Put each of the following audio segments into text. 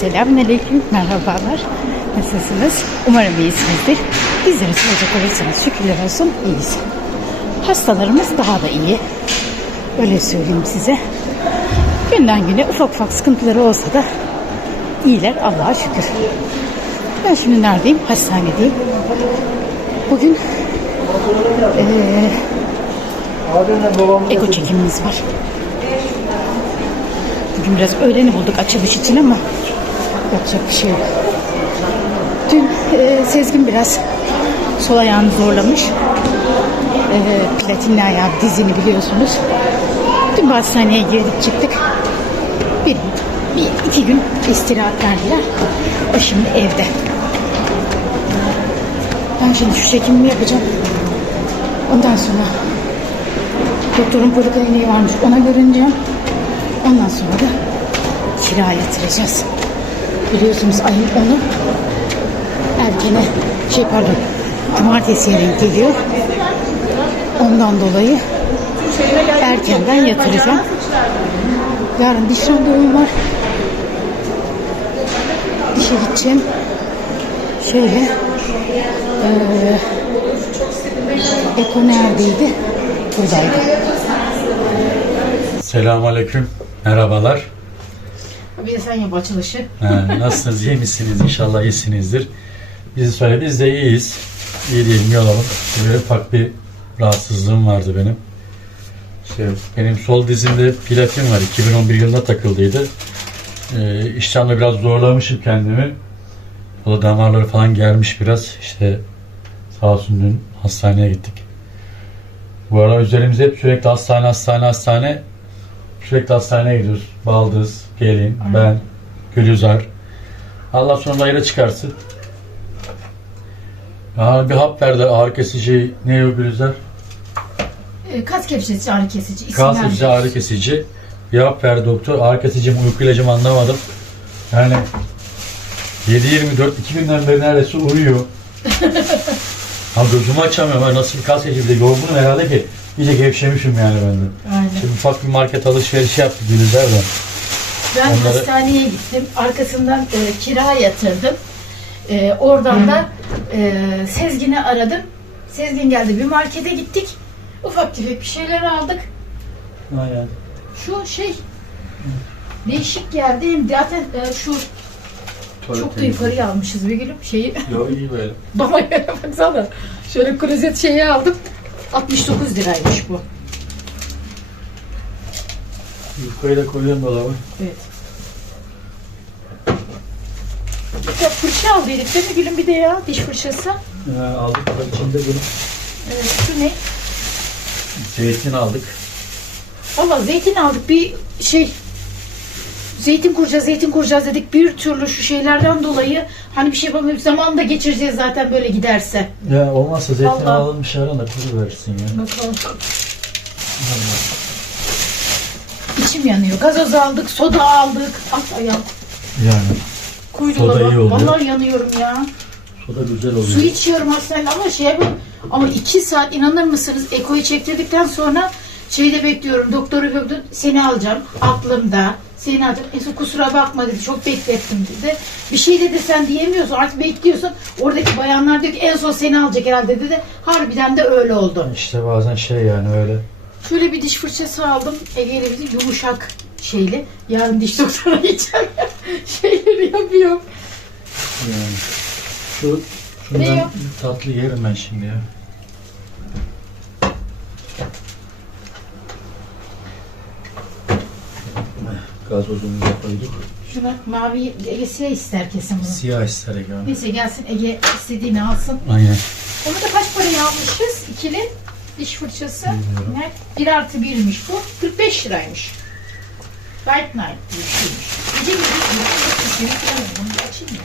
Selamünaleyküm, merhabalar. Nasılsınız? Umarım iyisinizdir. Bizleri soracak olursanız şükürler olsun iyiyiz. Hastalarımız daha da iyi. Öyle söyleyeyim size. Günden güne ufak ufak sıkıntıları olsa da iyiler Allah'a şükür. Ben şimdi neredeyim? Hastanedeyim. Bugün eko çekimimiz var. Bugün biraz öğleni bulduk açılış için ama yapacak bir şey yok. Dün Sezgin biraz sol ayağını zorlamış. Platinli ayağı, dizini biliyorsunuz. Dün hastaneye girdik çıktık. İki gün istirahat verdiler. O şimdi evde. Ben şimdi şu çekimimi yapacağım. Ondan sonra doktorun polikliniği varmış, ona görüneceğim. Ondan sonra da kira yatıracağız. Biliyorsunuz ayın 10'u erkene cumartesiye denk geliyor. Ondan dolayı erkenden yatıracağım. Yarın diş randevum var. Dişe gideceğim. Şöyle eko neredeydi? Buradaydı. Selamünaleyküm. Merhabalar. Bir de sen yap açılışı. Nasılsınız? İyi misiniz? İnşallah iyisinizdir. Biz de iyiyiz. İyi diyelim, iyi olalım. Böyle ufak bir rahatsızlığım vardı benim. Benim sol dizimde platin var. 2011 yılında takıldıydı. İşlemle biraz zorlamışım kendimi. O da damarları falan germiş biraz. İşte sağ olsun dün hastaneye gittik. Bu ara üzerimizde hep sürekli hastane. Sürekli hastaneye gidiyoruz. Baldız, gelin, ben, Gülüzar. Allah sonunda hayra çıkarsın. Bir hap verdi, ağrı kesici. Ne o Gülüzar? Kas gevşetici, ağrı kesici. Kas gevşetici, ağrı kesici. Bir hap verdi doktor. Ağrı kesici mi, uyku ilacı mı anlamadım. Yani 7-24, 2 günden beri neredeyse uyuyor. Gözümü açamıyorum. Nasıl bir kas gevşetici, bir de yorgunum herhalde ki. İyice gevşemişim yani ben de. Aynen. Şimdi ufak bir market alışverişi yaptık Gülüzar da. Ben hastaneye gittim. Arkasından kira yatırdım. Oradan da Sezgin'i aradım. Sezgin geldi. Bir markete gittik. Ufak tefek bir şeyler aldık. Aynen. Şu değişik geldi. Zaten şu çok da yukarıya almışız bir gülüm şeyi. Yok iyi böyle. Damaya baksana. Şöyle klozet şeyi aldım. 69 liraymış bu. Yufkayı da koyuyorum dolaba. Evet. Ya fırça aldıydık değil mi gülüm bir de ya? Diş fırçası. Aldık. İçinde böyle. Evet, şu ne? Zeytin aldık. Valla zeytin aldık. Bir zeytin kuracağız dedik. Bir türlü şu şeylerden dolayı hani bir şey yapamıyoruz. Zamanı da geçireceğiz zaten böyle giderse. Ya olmazsa zeytin Vallahi. alalım dışarıdan da kuru versin ya. Bakalım. İçim yanıyor. Gazoz aldık, soda aldık. At ayağım. Yani. Kuyruğuna Soda bak. iyi oluyor. Vallahi yanıyorum ya. Soda güzel oluyor. Su içiyorum hastanede ama 2 saat inanır mısınız? Eko'yu çektirdikten sonra bekliyorum. Doktoru gördüm. Seni alacağım. Aklımda. Seni alacağım. Kusura bakma dedi. Çok beklettim dedi. Bir şey dedi sen diyemiyorsun. Artık bekliyorsun. Oradaki bayanlar diyor ki en son seni alacak herhalde dedi. Harbiden de öyle oldu. İşte bazen yani öyle. Şöyle bir diş fırçası aldım. Ege'yle bizim yumuşak şeyli. Yarın diş doktoruna gideceğim. Şeyleri yapıyorum. Yani. Şundan tatlı yerim ben şimdi ya. Gazozumuzu koyduk. Şuna mavi Ege siyah ister kesin bunu. Siyah ister Ege. Neyse gelsin Ege istediğini alsın. Aynen. Onu da kaç paraya almışız? İkili diş fırçası. Bilmiyorum. 1+1'miş bu. 45 liraymış. White Night diye bir şeymiş. Ege bunu açayım ya.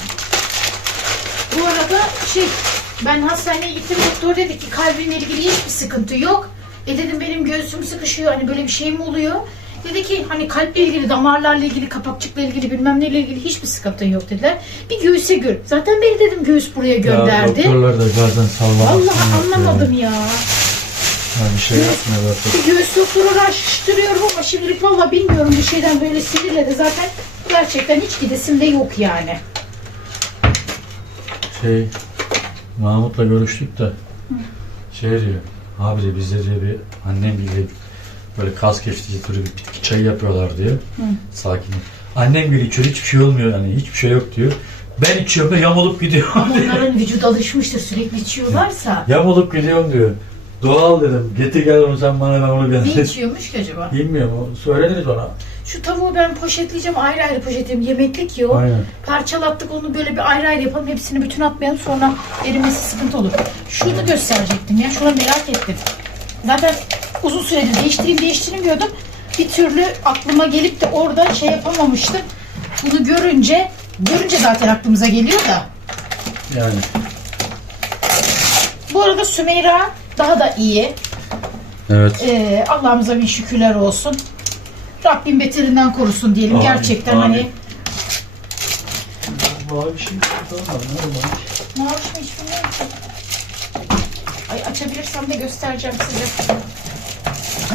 Bu arada ben hastaneye gittim, doktor dedi ki kalbinle ilgili hiçbir sıkıntı yok. Dedim benim göğsüm sıkışıyor, hani böyle bir şey mi oluyor? Dedi ki hani kalple ilgili, damarlarla ilgili, kapakçıkla ilgili bilmem neyle ilgili hiçbir sıkıntın yok dediler. Bir göğüse gör. Zaten beni dedim göğüs buraya gönderdi. Ya doktorlar da bazen sallamak. Vallahi anlamadım ya. Yani bir şey yapmıyorlar. Bir göğüs doktoru araştırıyorum ama şimdilik vallahi bilmiyorum bir şeyden böyle sinirle de zaten Gerçekten hiç gidesim de yok yani. Mahmut'la görüştük de diyor, abi de bizde diyor bir annem gibi böyle kas gevşetici türü bir bitki çayı yapıyorlar diyor. Sakin. Annem gibi içiyor, hiçbir şey olmuyor, hani hiçbir şey yok diyor. Ben içiyorum da yamulup gidiyorum. Ama onların vücut alışmıştır, sürekli içiyorlarsa. Yamulup gidiyorum diyor. Doğal dedim. Getir gel onu sen bana, ben onu Ne gönderdim. içiyormuş ki acaba? Bilmiyorum. Söylediniz ona. Şu tavuğu ben poşetleyeceğim, ayrı ayrı poşetleyeyim. Yemeklik ya o. Aynen. Parçalattık onu, böyle bir ayrı ayrı yapalım. Hepsini bütün atmayalım, sonra erimesi sıkıntı olur. Şunu gösterecektim ya. Şunu merak ettim. Zaten uzun süredir değiştireyim diyordum. Bir türlü aklıma gelip de orada şey yapamamıştım. Bunu görünce zaten aklımıza geliyor da. Yani. Bu arada Sümeyra daha da iyi. Evet. Allah'ımıza bin şükürler olsun. Rabbim beterinden korusun diyelim. Amin, Gerçekten amin. hani. Mavi şey Mavi mi hiç bilmiyorum ki. Ay, açabilirsem de göstereceğim size.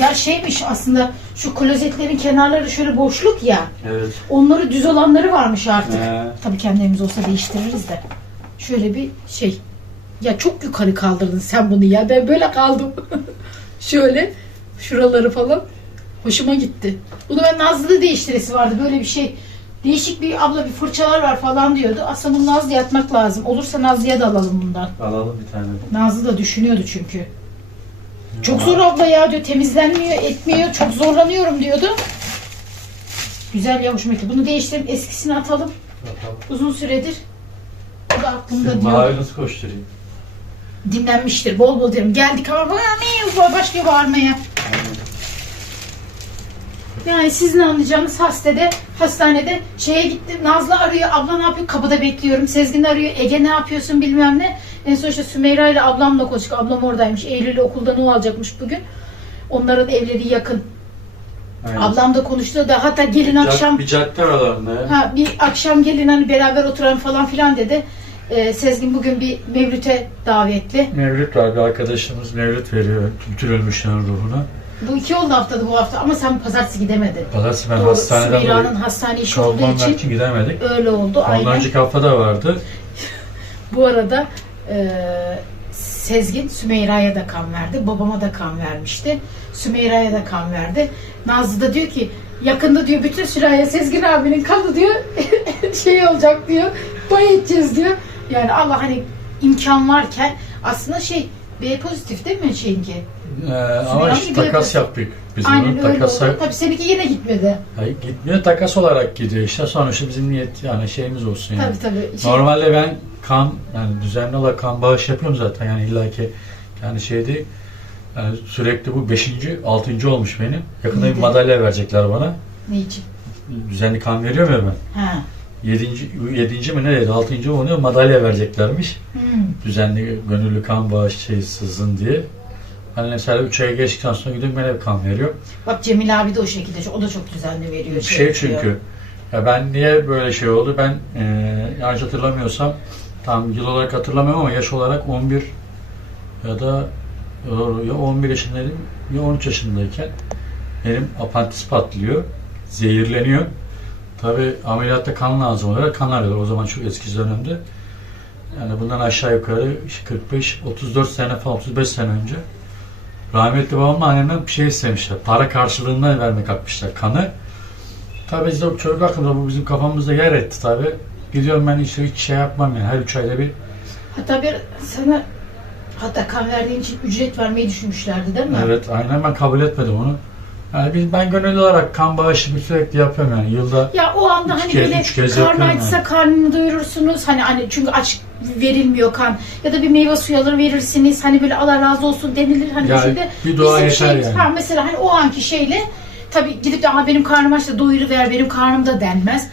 Ya şeymiş aslında, şu klozetlerin kenarları şöyle boşluk ya. Evet. Onları düz olanları varmış artık. He. Tabii kendi evimiz olsa değiştiririz de. Şöyle bir şey. Ya çok yukarı kaldırdın sen bunu ya. Ben böyle kaldım. Şöyle şuraları falan. Hoşuma gitti. Bunu ben Nazlı'da değiştiresi vardı. Böyle bir şey. Değişik bir abla, bir fırçalar var falan diyordu. Aslında bunu Nazlı'ya atmak lazım. Olursa Nazlı'ya da alalım bundan. Alalım bir tane. Nazlı da düşünüyordu çünkü. Çok zor abla ya diyor. Temizlenmiyor, etmiyor. Çok zorlanıyorum diyordu. Güzel ya, hoşuma gitti. Bunu değiştirelim. Eskisini atalım. Uzun süredir. O da aklımda diyor. Mavi nasıl koşturayım? Dinlenmiştir. Bol bol derim. Geldik ama başlıyor bağırmaya. Yani sizin anlayacağınız hastanede şeye gittim. Nazlı arıyor. Abla ne yapıyor? Kapıda bekliyorum. Sezgin arıyor. Ege ne yapıyorsun bilmem ne. En son işte Sümeyra ile ablamla konuştuk. Ablam oradaymış. Eylül'ü okuldan o alacakmış bugün. Onların evleri yakın. Aynen. Ablam da konuştu da, hatta gelin akşam. Bir cadde aralarında ya. Bir akşam gelin hani beraber oturalım falan filan dedi. Sezgin bugün bir mevlüte davetli. Mevlüt var, bir arkadaşımız mevlüt veriyor bütün ölmüşlerin ruhuna. Bu 2 oldu haftada bu hafta ama sen pazartesi gidemedin. Pazartesi ben Doğru, hastaneden Sümeyra'nın hastane işi olduğu olmam için için gidemedik. öyle oldu. Ondan Aynen. önceki hafta da vardı. Bu arada Sezgin Sümeyra'ya da kan verdi. Babama da kan vermişti. Sümeyra'ya da kan verdi. Nazlı da diyor ki yakında diyor bütün süraya Sezgin abinin kanı diyor şey olacak diyor. Bay edeceğiz diyor. Yani Allah hani imkan varken aslında B pozitif değil mi şeyinki? Ama işte takas yaptık biz bunu. Aynen öyle Takas, oldu. Tabii seninki yine gitmedi. hayır, gitmiyor, takas olarak gidiyor işte. Sonuçta bizim niyet yani şeyimiz olsun yani. Tabii. Normalde ben kan, yani düzenli olarak kan bağış yapıyorum zaten, yani illaki yani şey değil. Yani sürekli bu 5. 6. olmuş benim. Yakında bir İyi de. madalya verecekler bana. Ne için? Düzenli kan veriyorum ya ben. Ha. 7. mi neydi? 6. mı oluyor? Madalya vereceklermiş. Hmm. Düzenli gönüllü kan bağışı sızın diye. Hani mesela 3 aya geçtikten sonra gidiyorum, ben hep kan veriyor. Bak Cemil abi de o şekilde. O da çok düzenli veriyor. Çünkü ya ben niye böyle şey oldu? Ben yanlış hatırlamıyorsam, tam yıl olarak hatırlamıyorum ama yaş olarak 11 ya da ya 11 yaşındaydım ya 13 yaşındayken benim apantis patlıyor, zehirleniyor. Tabi ameliyatta kan lazım olarak kan arıyorlar. O zaman çok eski dönemde. Yani bundan aşağı yukarı 45-34 sene falan, 35 sene önce rahmetli babamla annemden bir şey istemişler. Para karşılığında vermek kalkmışlar kanı. Tabi biz de çocuk hakkında bu bizim kafamızda yer etti tabi. Gidiyorum ben işte hiç şey yapmam yani, her 3 ayda bir. Hatta kan verdiğin için ücret vermeyi düşünmüşlerdi değil mi? Evet, aynen, ben kabul etmedim onu. Yani ben gönüllü olarak kan bağışı sürekli yapıyorum yani yılda. Ya o anda hani böyle karnı açsa yani karnını doyurursunuz. Hani çünkü aç verilmiyor kan. Ya da bir meyve suyu alır verirsiniz. Hani böyle Allah razı olsun denilir. Hani yani şeyde bir dua yeter yani. Mesela hani o anki şeyle tabii gidip de benim karnım açsa doyuruver benim karnım da denmez.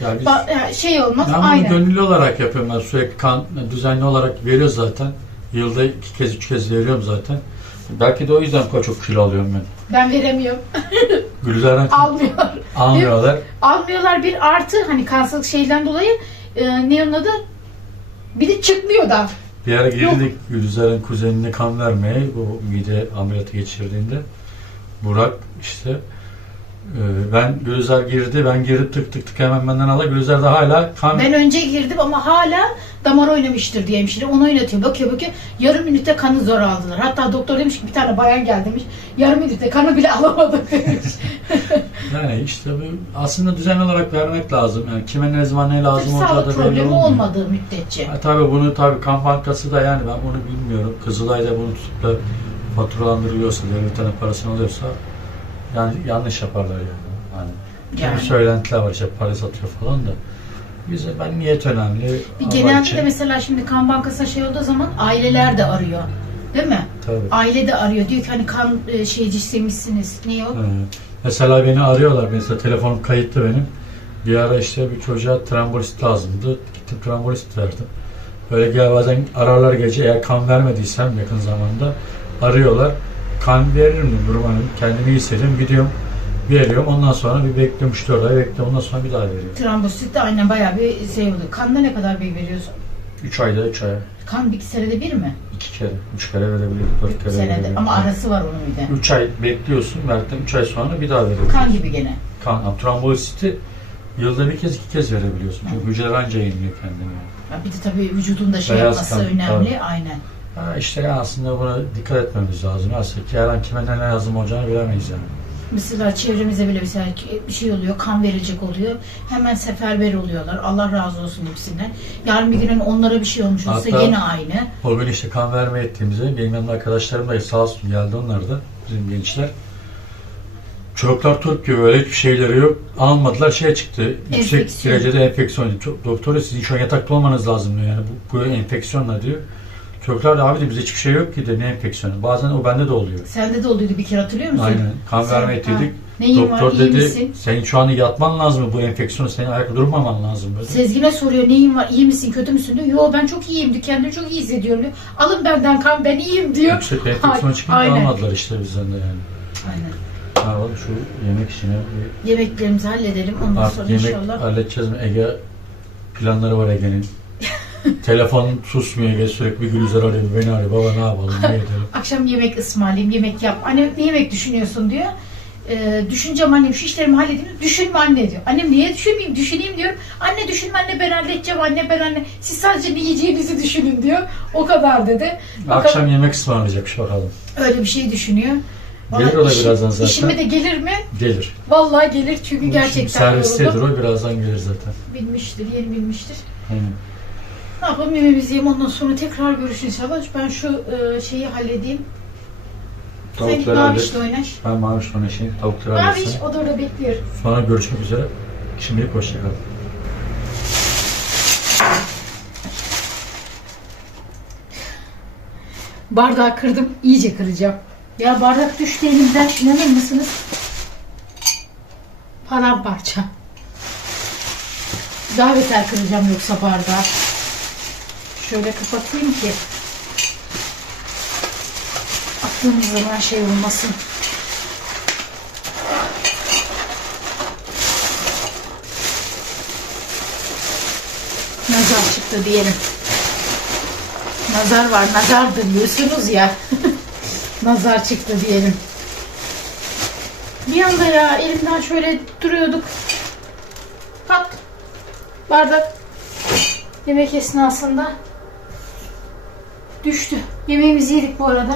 Şey olmaz. Ben bunu aynen. gönüllü olarak yapıyorum. Ben sürekli kan düzenli olarak veriyoruz zaten. Yılda 2 kez 3 kez veriyorum zaten. Belki de o yüzden çok kilo alıyorum ben. Ben veremiyorum. Gülizar'dan almıyorlar. Almıyorlar, bir artı hani kanserlik şeyden dolayı ne onun adı? Bir de çıkmıyor da. Bir ara girdik Gülizar'ın kuzenine kan vermeye, bu mide ameliyatı geçirdiğinde. Burak işte Ben Gülizar girdi. Ben girdim tık tık tık hemen benden ala. Gülizar da hala kan... Ben önce girdim ama hala damar oynamıştır diye hemşire. Onu oynatıyor. Bakıyor. Yarım minütte kanı zor aldılar. Hatta doktor demiş ki bir tane bayan geldi demiş. Yarım minütte kanı bile alamadık demiş. Yani işte bu aslında düzenli olarak vermek lazım. Yani kime ne zaman ne lazım olacağı Sağlık da belli problemi olmuyor. olmadığı müddetçe. Tabii bunu kan bankası da yani ben bunu bilmiyorum. Kızılay'da bunu tutup da faturalandırılıyorsa, devletten parasını alıyorsa yani yanlış yaparlar yani. Yani. Söylentiler var işte para satıyor falan da. Ben niyet önemli. Genelde de mesela şimdi kan bankasına şey olduğu zaman aileler de arıyor. Değil mi? Tabii. Aile de arıyor. Diyor ki hani kan şeycisiymişsiniz. Ne yok? Mesela beni arıyorlar. Mesela telefonum kayıtlı benim. Bir ara işte bir çocuğa trambolist lazımdı. Gittim trambolist verdim. Böyle gel bazen ararlar gece eğer kan vermediysem yakın zamanda arıyorlar. Kan veririm durum hani kendimi iyi hissediyorum. Gidiyorum veriyorum. Ondan sonra bir bekliyorum 3-4 ay bekliyorum. Ondan sonra bir daha veriyorum. Trambosit de aynen bayağı bir şey oluyor. Kanda ne kadar bir veriyorsun? 3 ayda 3 ay. Kan bir senede bir mi? 2 kere, 3 kere verebiliyorum, 4 kere Senede. verebiliyorum. Ama arası var onun bir de. 3 ay bekliyorsun, verdikten 3 ay sonra bir daha veriyorsun. Kan gibi gene. Trombolisiti yılda bir kez 2 kez verebiliyorsun. Çünkü hücreler anca yeniliyor kendini. Yani. Bir de tabii vücudunda şey Beyaz yapması kan, önemli. tabii. Aynen. İşte yani aslında buna dikkat etmemiz lazım. Aslında ki her an kime ne lazım olacağını bilemeyiz yani. Mesela çevremizde bile mesela bir şey oluyor, kan verilecek oluyor. Hemen seferber oluyorlar. Allah razı olsun hepsinden. Yarın bir gün onlara bir şey olmuş olsa Hatta gene aynı. O gün işte kan vermeye ettiğimizde benim yanımda arkadaşlarım da sağ olsun geldi onlar da bizim gençler. Çocuklar turp gibi öyle hiçbir şeyleri yok. Almadılar çıktı. Yüksek derecede enfeksiyon. Doktora sizin şu an yatakta olmanız lazım diyor. Yani bu enfeksiyonla diyor. Çocuklar da abi de bize hiçbir şey yok ki de ne enfeksiyonu. Bazen o bende de oluyor. Sende de oluyordu bir kere hatırlıyor musun? Aynen. Kan vermeye ettik. Doktor var, dedi senin şu an yatman lazım bu enfeksiyonu. Senin ayakta durmaman lazım. Böyle. Sezgin'e soruyor neyin var, iyi misin, kötü müsün diyor. Yo ben çok iyiyim diyor. Kendimi çok iyi hissediyorum diyor. Alın benden kan ben iyiyim diyor. Yüksek enfeksiyon çıkınca almadılar işte bizden de yani. Aynen. Şu yemek işine yemeklerimizi halledelim. Ondan sonra yemek inşallah. halledeceğiz mi? Ege planları var Ege'nin. Telefon susmuyor Ege sürekli Gülizar arıyor. Beni arıyor. Baba ne yapalım? Ne edelim? Akşam yemek ısmarlayayım, yemek yap. Anne ne yemek düşünüyorsun diyor. Düşüneceğim annem şu işlerimi halledeyim. Düşünme anne diyor. Annem niye düşünmeyeyim? Düşüneyim diyorum. Anne düşünme anne ben halledeceğim anne. Siz sadece ne yiyeceğinizi düşünün diyor. O kadar dedi. Akşam yemek ısmarlayacakmış bakalım. Öyle bir şey düşünüyor. Gelir o da birazdan zaten. İşime de gelir mi? Gelir. Vallahi gelir çünkü gerçekten servistedir o birazdan gelir zaten. Bilmiştir, yeni bilmiştir. Aynen. Ne yapalım yemeğimizi yiyelim ondan sonra tekrar görüşürüz inşallah. Ben şu şeyi halledeyim. Sen Maviş'le oynaş. Ben Maviş'le oynayayım. Tavukları Maviş halletsin. o da orada bekliyor. Sonra görüşmek üzere. Şimdilik hoşçakalın. Bardağı kırdım. İyice kıracağım. Ya bardak düştü elimden. İnanır mısınız? Paramparça. Daha beter kıracağım yoksa bardağı. Şöyle kapatayım ki attığımız zaman şey olmasın. Nazar çıktı diyelim. Nazar var, nazardır diyorsunuz ya. Nazar çıktı diyelim. Bir anda ya elimden şöyle duruyorduk. Pat. Bardak yemek esnasında düştü. Yemeğimizi yedik bu arada.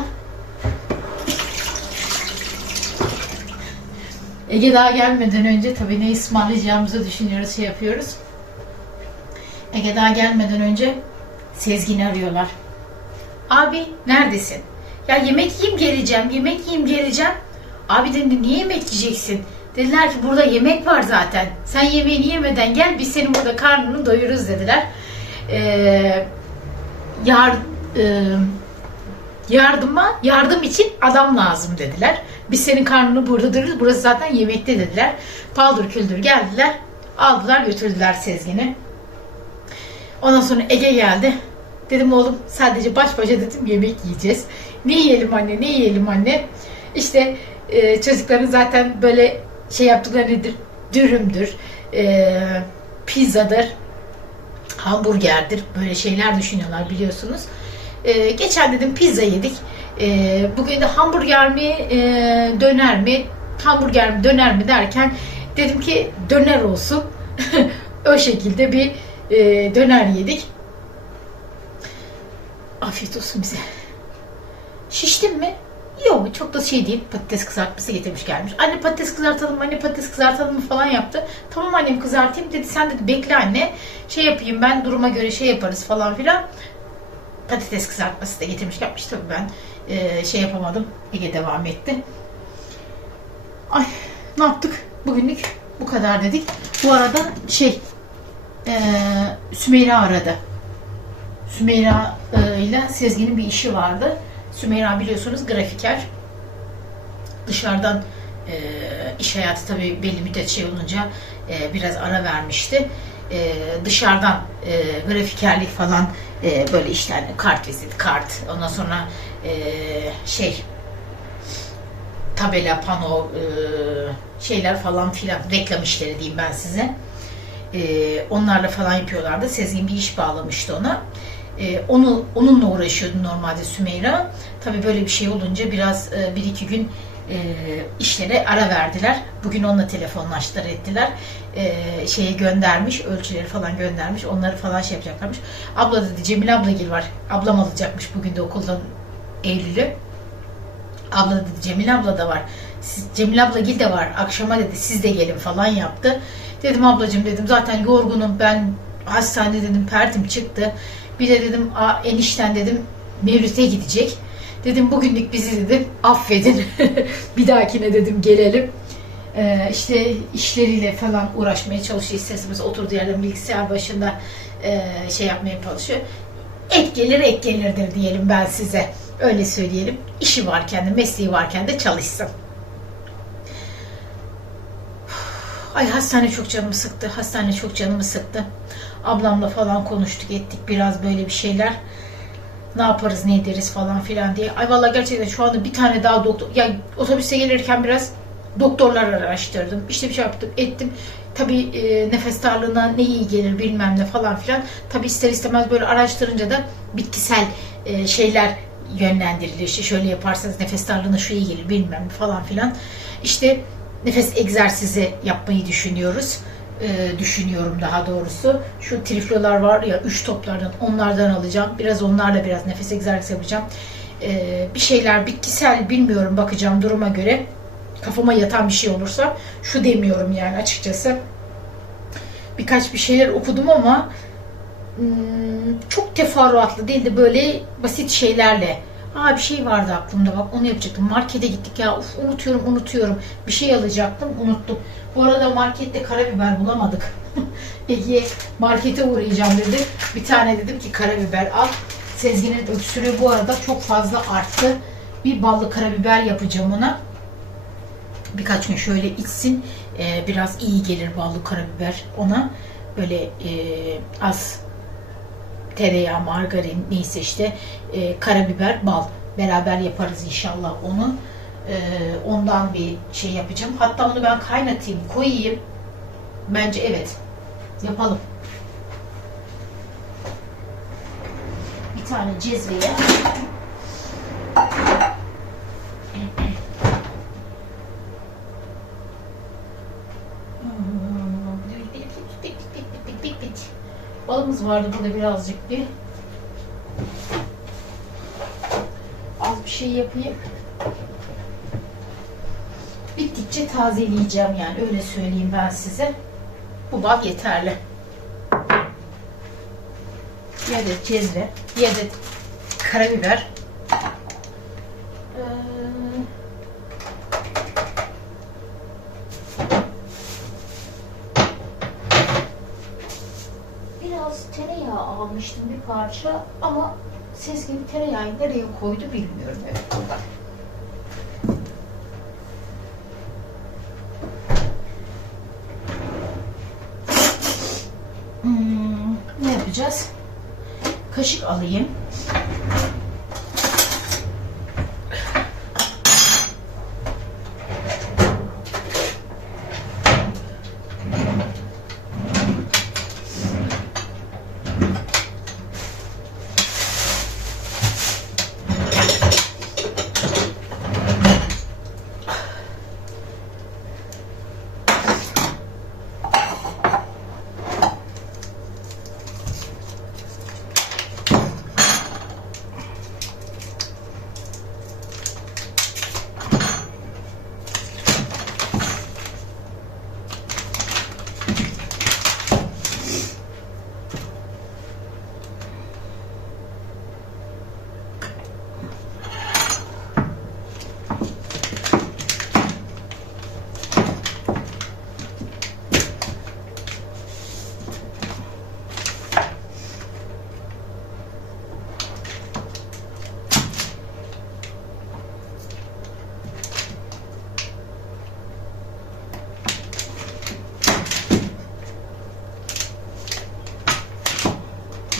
Ege daha gelmeden önce tabii ne ısmarlayacağımızı düşünüyoruz, şey yapıyoruz. Ege daha gelmeden önce Sezgin'i arıyorlar. Abi neredesin? Ya yemek yiyeyim geleceğim. Abi dedi niye yemek yiyeceksin? Dediler ki burada yemek var zaten. Sen yemeğini yemeden gel biz senin burada karnını doyururuz dediler. Yardım için adam lazım dediler. Biz senin karnını burada doyururuz. Burası zaten yemekte dediler. Paldır küldür geldiler. Aldılar götürdüler Sezgin'i. Ondan sonra Ege geldi. Dedim oğlum sadece baş başa dedim yemek yiyeceğiz. Ne yiyelim anne? İşte çocukların zaten böyle şey yaptıkları nedir? Dürümdür, pizzadır, hamburgerdir. Böyle şeyler düşünüyorlar biliyorsunuz. Geçen dedim pizza yedik. Bugün de hamburger mi, döner mi? hamburger mi döner mi derken dedim ki döner olsun. O şekilde bir döner yedik. Afiyet olsun bize. Şiştim mi? Yok, çok da şey değil. Patates kızartması getirmiş gelmiş. Anne patates kızartalım, anne patates kızartalım mı falan yaptı. Tamam annem kızartayım dedi. Sen dedi bekle anne. Şey yapayım ben, duruma göre şey yaparız falan filan. Patates kızartması da getirmiş gelmiş. Tabii ben şey yapamadım. Ege devam etti. Ay, ne yaptık? Bugünlük bu kadar dedik. Bu arada Sümeyra aradı. Sümeyra ile Sezgin'in bir işi vardı. Sümeyra biliyorsunuz grafiker. Dışarıdan iş hayatı tabii belli müddet şey olunca biraz ara vermişti. Dışarıdan grafikerlik falan böyle işte hani kart vizit, kart, ondan sonra tabela, pano şeyler falan filan, reklam işleri diyeyim ben size. Onlarla falan yapıyorlardı. Sezgin bir iş bağlamıştı ona. Onunla uğraşıyordu normalde Sümeyra. Tabii böyle bir şey olunca biraz bir iki gün işlere ara verdiler. Bugün onunla telefonlaştılar ettiler. Şeye göndermiş, ölçüleri falan göndermiş. Onları falan şey yapacaklarmış. Abla dedi, Cemile ablagil var. Ablam alacakmış bugün de okuldan Eylül'ü. Abla dedi, Cemile abla da var. Cemile ablagil de var. Akşama dedi siz de gelin falan yaptı. Dedim ablacığım dedim zaten yorgunum ben, hastanede dedim pertim çıktı. Bir de dedim enişten dedim Mevlüt'e gidecek. Dedim bugünlük bizi dedim affedin. Bir dahakine dedim gelelim. İşte işleriyle falan uğraşmaya çalışıyor. İsterseniz oturduğu yerden bilgisayar başında şey yapmaya çalışıyor. Ek gelir ek gelirdir diyelim ben size. Öyle söyleyelim. İşi varken de mesleği varken de çalışsın. Ay hastane çok canımı sıktı. Hastane çok canımı sıktı. Ablamla falan konuştuk ettik biraz böyle bir şeyler. Ne yaparız ne ederiz falan filan diye. Ay vallahi gerçekten şu anda bir tane daha doktor. Ya otobüse gelirken biraz doktorlar araştırdım. İşte bir şey yaptım ettim. Tabii nefes darlığına ne iyi gelir bilmem ne falan filan. Tabii ister istemez böyle araştırınca da bitkisel şeyler yönlendiriliyor. İşte şöyle yaparsanız nefes darlığına şu iyi gelir bilmem ne falan filan. İşte nefes egzersizi yapmayı düşünüyoruz. Düşünüyorum daha doğrusu. Şu triflolar var ya 3 toplardan onlardan alacağım. Biraz onlarla biraz nefes egzersizi yapacağım. Bir şeyler bitkisel bilmiyorum bakacağım duruma göre. Kafama yatan bir şey olursa şu demiyorum yani açıkçası. Birkaç bir şeyler okudum ama çok teferruatlı değil de böyle basit şeylerle. Bir şey vardı aklımda bak onu yapacaktım. Markete gittik ya unutuyorum. Bir şey alacaktım unuttum. Bu arada markette karabiber bulamadık. Peki markete uğrayacağım dedi. Bir tane dedim ki karabiber al. Sezgin'in öksürüğü bu arada çok fazla arttı. Bir ballı karabiber yapacağım ona. Birkaç gün şöyle içsin. Biraz iyi gelir ballı karabiber ona. Böyle az tereyağı, margarin neyse işte karabiber, bal beraber yaparız inşallah onu. Ondan bir şey yapacağım. Hatta onu ben kaynatayım, koyayım. Bence evet. Yapalım. Bir tane cezveye balımız vardı burada birazcık bir. Az bir şey yapayım. Bittikçe tazeleyeceğim yani öyle söyleyeyim ben size. Bu bal yeterli. Bir adet cezve, bir adet karabiber. Biraz tereyağı almıştım bir parça ama Sezgin tereyağı nereye koydu bilmiyorum. Evet, burada. Ne yapacağız? Kaşık alayım.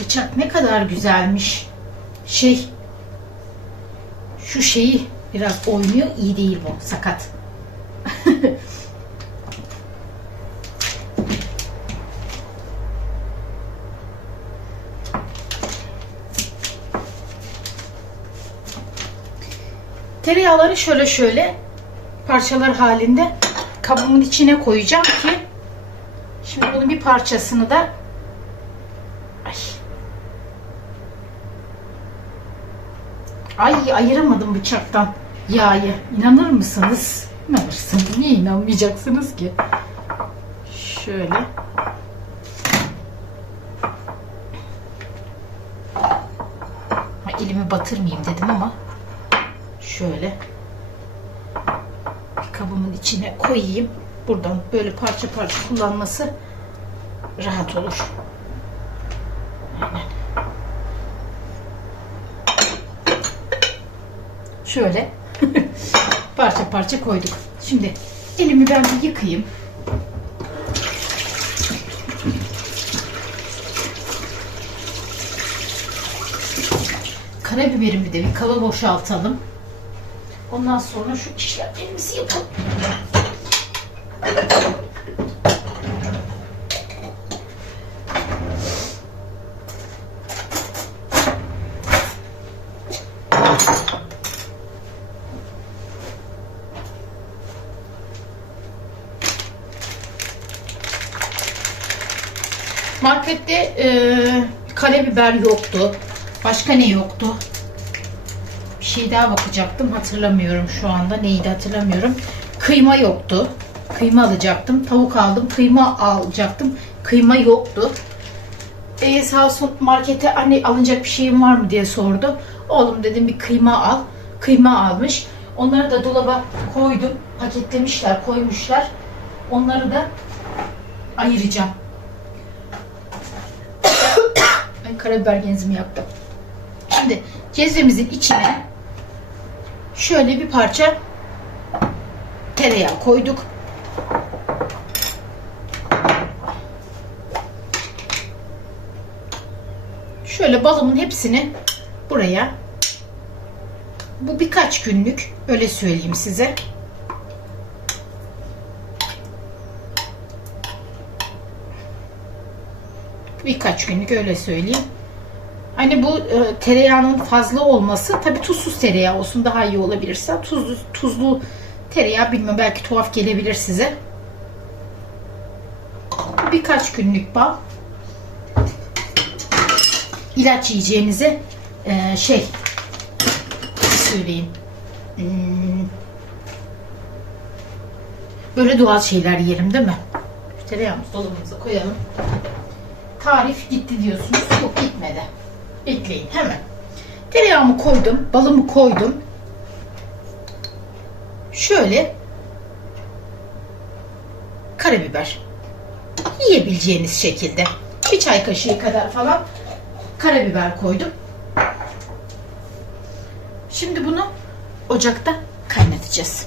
Bıçak ne kadar güzelmiş. Şu şeyi biraz oynuyor. İyi değil bu. Sakat. Tereyağları şöyle parçalar halinde kabımın içine koyacağım ki şimdi bunun bir parçasını da ay ayıramadım bıçaktan yağı. İnanır mısınız? İnanırsınız. Niye inanmayacaksınız ki? Şöyle. Elimi batırmayayım dedim ama şöyle kabımın içine koyayım. Buradan böyle parça parça kullanması rahat olur. Aynen. Şöyle parça parça koyduk. Şimdi elimi ben bir yıkayayım. Karabiberimi de bir kaba boşaltalım. Ondan sonra şu işlemlerimizi yapalım. Markette karabiber yoktu. Başka ne yoktu? Bir şey daha bakacaktım. Hatırlamıyorum şu anda. Neydi hatırlamıyorum. Kıyma yoktu. Kıyma alacaktım. Tavuk aldım. Kıyma alacaktım. Kıyma yoktu. Sağ olsun markete anne alınacak bir şeyim var mı diye sordu. Oğlum dedim bir kıyma al. Kıyma almış. Onları da dolaba koydum. Paketlemişler, koymuşlar. Onları da ayıracağım. Ben karabiber genzimi yaptım. Şimdi cezvemizin içine şöyle bir parça tereyağı koyduk. Şöyle balımın hepsini buraya. Bu birkaç günlük, öyle söyleyeyim size. Birkaç günlük, öyle söyleyeyim. Hani bu tereyağının fazla olması, tabii tuzsuz tereyağı olsun daha iyi olabilirse. Tuzlu tereyağı bilmem, belki tuhaf gelebilir size. Birkaç günlük bal. İlaç yiyeceğinize söyleyeyim. Böyle doğal şeyler yiyelim değil mi? Şu tereyağımızı dolabımıza koyalım. Tarif gitti diyorsunuz. Yok, gitmedi. Bekleyin hemen. Tereyağımı koydum. Balımı koydum. Şöyle karabiber. Yiyebileceğiniz şekilde. Bir çay kaşığı kadar falan karabiber koydum. Şimdi bunu ocakta kaynatacağız.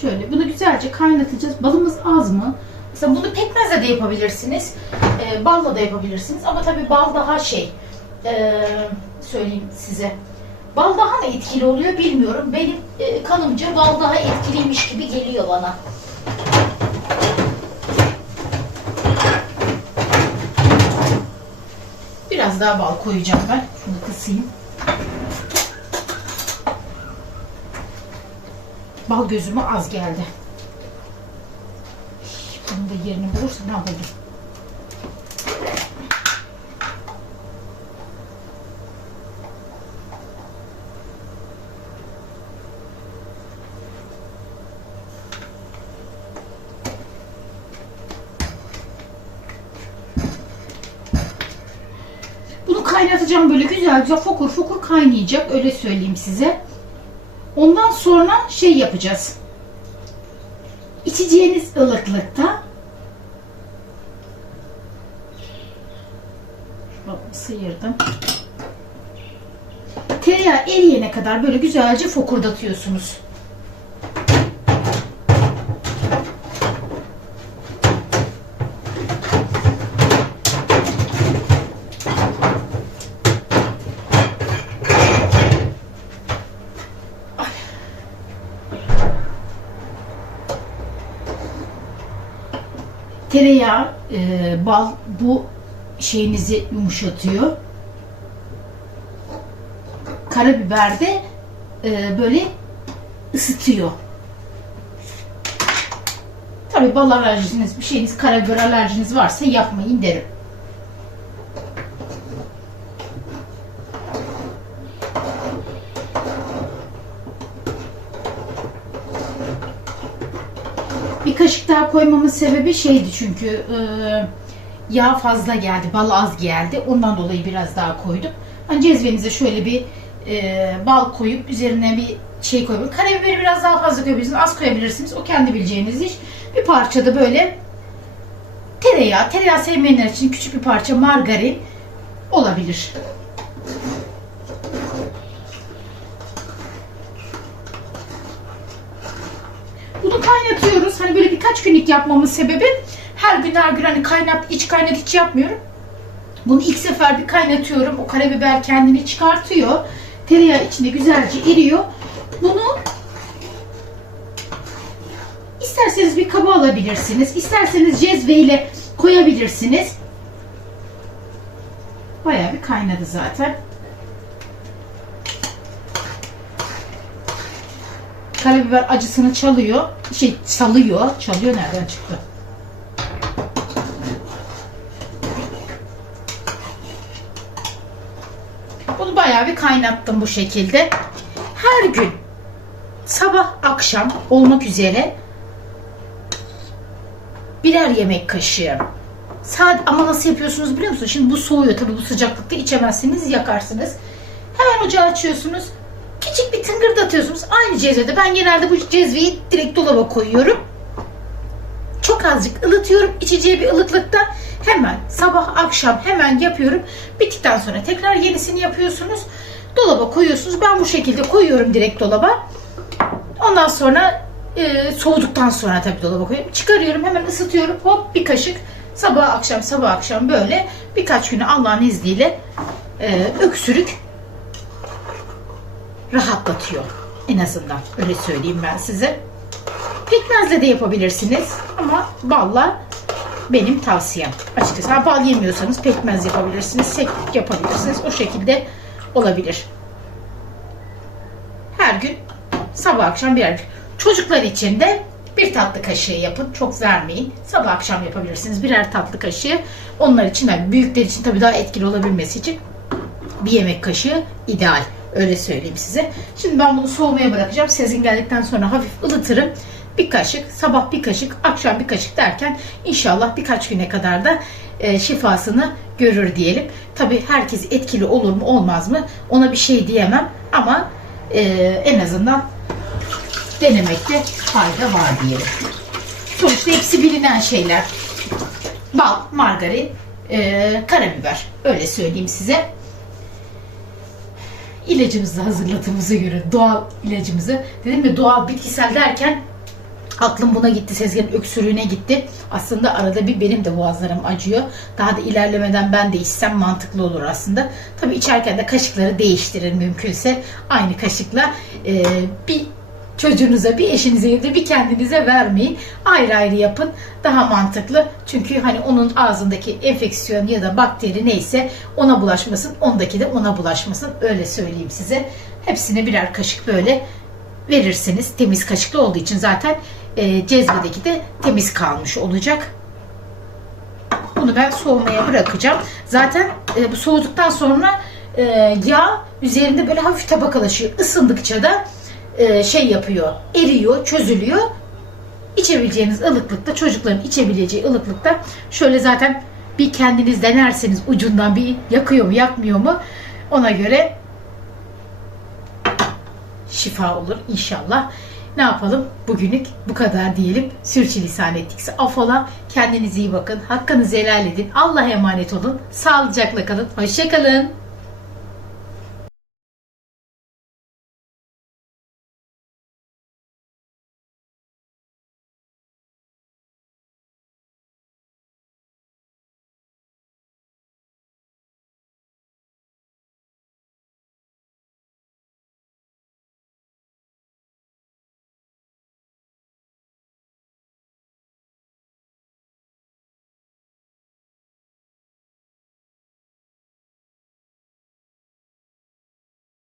Şöyle bunu güzelce kaynatacağız. Balımız az mı? Mesela bunu pekmezle de yapabilirsiniz. Balla da yapabilirsiniz. Ama tabii bal daha söyleyeyim size. Bal daha mı etkili oluyor bilmiyorum. Benim kanımca bal daha etkiliymiş gibi geliyor bana. Biraz daha bal koyacağım ben. Şunu kısayım. Bal gözüme az geldi. Bunun da yerini bulursa ne yapalım? Bunu kaynatacağım, böyle güzel güzel fokur fokur kaynayacak, öyle söyleyeyim size. Ondan sonra yapacağız. İçeceğiniz ılıklıkta sıyırdım. Tereyağı eriyene kadar böyle güzelce fokurdatıyorsunuz. Tereyağı, bal bu şeyinizi yumuşatıyor. Karabiber de böyle ısıtıyor. Tabii bal alerjiniz, bir şeyiniz, karabiber alerjiniz varsa yapmayın derim. Bir kaşık daha koymamın sebebi şeydi çünkü yağ fazla geldi, bal az geldi. Ondan dolayı biraz daha koydum. Hani cezvenize şöyle bir bal koyup üzerine bir şey koyup karabiberi biraz daha fazla koyabilirsiniz, az koyabilirsiniz. O kendi bileceğiniz iş. Bir parça da böyle tereyağı sevmeyenler için küçük bir parça margarin olabilir. Bunu kaynatıyoruz. Hani böyle birkaç günlük yapmamın sebebi her gün hani iç kaynat hiç yapmıyorum. Bunu ilk sefer bir kaynatıyorum. O karabiber kendini çıkartıyor. Tereyağı içinde güzelce eriyor. Bunu isterseniz bir kaba alabilirsiniz. İsterseniz cezveyle koyabilirsiniz. Bayağı bir kaynadı zaten. Karabiber acısını salıyor. Çalıyor nereden çıktı? Bunu bayağı bir kaynattım bu şekilde. Her gün sabah akşam olmak üzere birer yemek kaşığı. Ama nasıl yapıyorsunuz biliyor musunuz? Şimdi bu soğuyor tabii, bu sıcaklıkta içemezsiniz, yakarsınız. Hemen ocağı açıyorsunuz. Küçük bir tıngırdatıyorsunuz. Aynı cezvede. Ben genelde bu cezveyi direkt dolaba koyuyorum. Çok azıcık ılıtıyorum. İçeceği bir ılıklıkta hemen sabah akşam hemen yapıyorum. Bittikten sonra tekrar yenisini yapıyorsunuz. Dolaba koyuyorsunuz. Ben bu şekilde koyuyorum direkt dolaba. Ondan sonra soğuduktan sonra tabii dolaba koyuyorum. Çıkarıyorum, hemen ısıtıyorum. Hop bir kaşık sabah akşam böyle birkaç günü Allah'ın izniyle öksürük rahatlatıyor. En azından öyle söyleyeyim ben size. Pekmezle de yapabilirsiniz ama balla benim tavsiyem. Açıkçası bal yemiyorsanız pekmez yapabilirsiniz, sek yapabilirsiniz. O şekilde olabilir. Her gün sabah akşam birer. Çocuklar için de bir tatlı kaşığı yapın. Çok vermeyin. Sabah akşam yapabilirsiniz. Birer tatlı kaşığı. Onlar için, yani büyükler için tabii daha etkili olabilmesi için bir yemek kaşığı ideal. Öyle söyleyeyim size. Şimdi ben bunu soğumaya bırakacağım. Sezgin geldikten sonra hafif ılıtırım. Bir kaşık, sabah bir kaşık, akşam bir kaşık derken inşallah birkaç güne kadar da şifasını görür diyelim. Tabii herkes etkili olur mu olmaz mı ona bir şey diyemem ama en azından denemekte fayda var diyelim. Sonuçta hepsi bilinen şeyler. Bal, margarin, karabiber. Öyle söyleyeyim size. İlacımızı hazırladığımıza göre doğal ilacımızı, dedim ya doğal bitkisel derken aklım buna gitti. Sezgin'in öksürüğüne gitti. Aslında arada bir benim de boğazlarım acıyor. Daha da ilerlemeden ben de içsem mantıklı olur aslında. Tabii içerken de kaşıkları değiştirir mümkünse. Aynı kaşıkla bir çocuğunuza, bir eşinize ya da bir kendinize vermeyin. Ayrı ayrı yapın. Daha mantıklı. Çünkü hani onun ağzındaki enfeksiyon ya da bakteri neyse ona bulaşmasın. Ondaki de ona bulaşmasın. Öyle söyleyeyim size. Hepsine birer kaşık böyle verirseniz, temiz kaşıklı olduğu için zaten cezvedeki de temiz kalmış olacak. Bunu ben soğumaya bırakacağım. Zaten bu soğuduktan sonra yağ üzerinde böyle hafif tabakalaşıyor. Isındıkça da şey yapıyor, eriyor, çözülüyor. İçebileceğiniz ılıklıkta, çocukların içebileceği ılıklıkta şöyle zaten bir kendiniz denerseniz ucundan bir yakıyor mu, yakmıyor mu ona göre şifa olur inşallah. Ne yapalım? Bugünlük bu kadar diyelim. Sürçülisan ettikse affola. Kendinize iyi bakın. Hakkınızı helal edin. Allah'a emanet olun. Sağlıcakla kalın. Hoşça kalın.